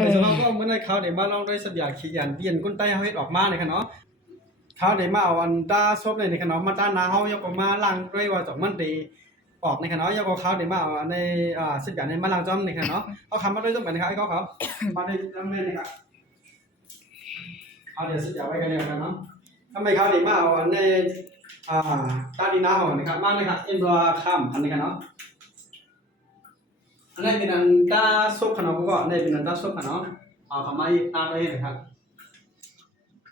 ในสภาพก็เมื่อในเขาเดี๋ยวมาลองด้วยสัญญาขี้ยันเปลี่ยนก้นใต้เขาเฮ็ดออกมาเลยค่ะเนาะเขาเดี๋ยวมาเอาอันด้าซบในค่ะเนาะมาด้านหน้าเขายกออกมาล้างด้วยว่าจากมันดีออกในค่ะเนาะยกเอาเขาเดี๋ยวมาเอาในสัญญาในมาล้างจ้อมในค่ะเนาะเขาทำมาด้วยต้องกันนะครับไอ้เขามาด้วยจ้อมในนี่ค่ะเอาเดี๋ยวสัญญาไว้กันเลยกันเนาะทำไมเขาเดี๋ยวมาเอาอันในด้านดีหน้าเขานะครับมาเลยค่ะเอ็นรัวข้ามอันนี้กันเนาะอันนี้เป็นอันด้าซุปขนมก็อันนี้เป็นอันด้าซุปขนมเอาทำไมตามไปนะครับ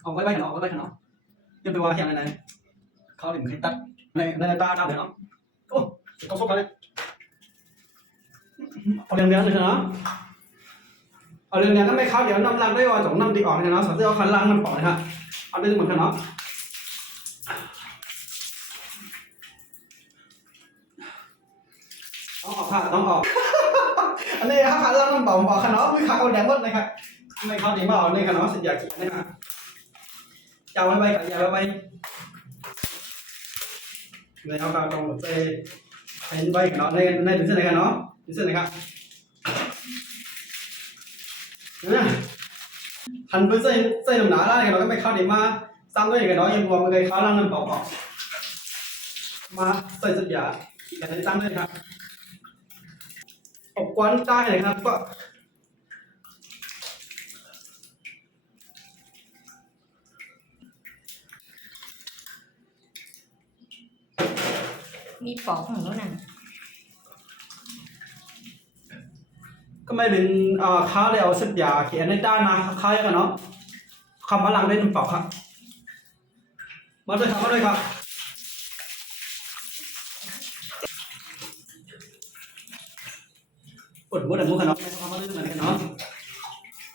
เอาไว้ขนมเอาไว้ขนมยังไปว่าเห็นอะไรเขาถึงให้ตัดในตาดำเลยเนาะโอ้เขาซุปอะไรเอาเรียงๆเลยเนาะเอาเรียงๆก็ไม่เข้าเดี๋ยวน้ำล้างด้วยว่าจงน้ำดีออกเลยเนาะสำหรับเอาคันล้างมันปอกนะครับเอาได้เหมือนกันเนาะต้องออกค่ะต้องออกอันนี้ถ้าขาล่างมันบอกขนมคือขาเอาแดงหมดเลยครับไม่เขาดีมาเอาในขนมสัญญาขีดนะครับจะไว้ไว้กับยาไว้ในเอาการตรงไปเห็นไว้ขนมในถึงเส้นไหนกันเนาะถึงเส้นไหนครับหันไปใส่หนาได้กันเนาะก็ไม่เข้าดีมาซ้ำด้วยกันเนาะยังรวมมันเคยเข้าล่างมันบอกมาใส่สัญญาขีดกันให้ตั้งด้วยครับอบกวนได้เลยครับก็มีปอกของนู้นน่ะก็ไม่เป็นข้าวเลยเอาสัญญาเขียนในด้านนะข้าวกันเนาะคำว่าหลังได้หนึ่งปอกครับมาด้วยครับมาด้วยครับปวดหัวเดือดมุกกันเนาะไม่ต้องมาด้วยกันเนาะ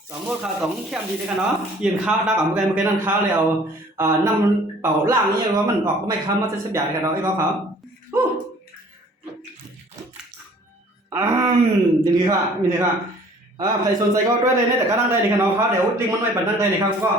สองมุกค่ะสองแคมดีเลยกันเนาะยืนข้าวดักอ่ะมันเคยนั่งข้าวเลยเอานำเป่าล่างนี่ว่ามันออกก็ไม่ค้ำมาสัญญากันเนาะไอ้เขาครับยินดีค่ะยินดีค่ะใครสนใจก็ด้วยเลยเนี่ยแต่ก็นั่งได้เลยครับเนาะครับเดี๋ยวลิงก์มันไม่ปัดนั่งได้เลยครับก็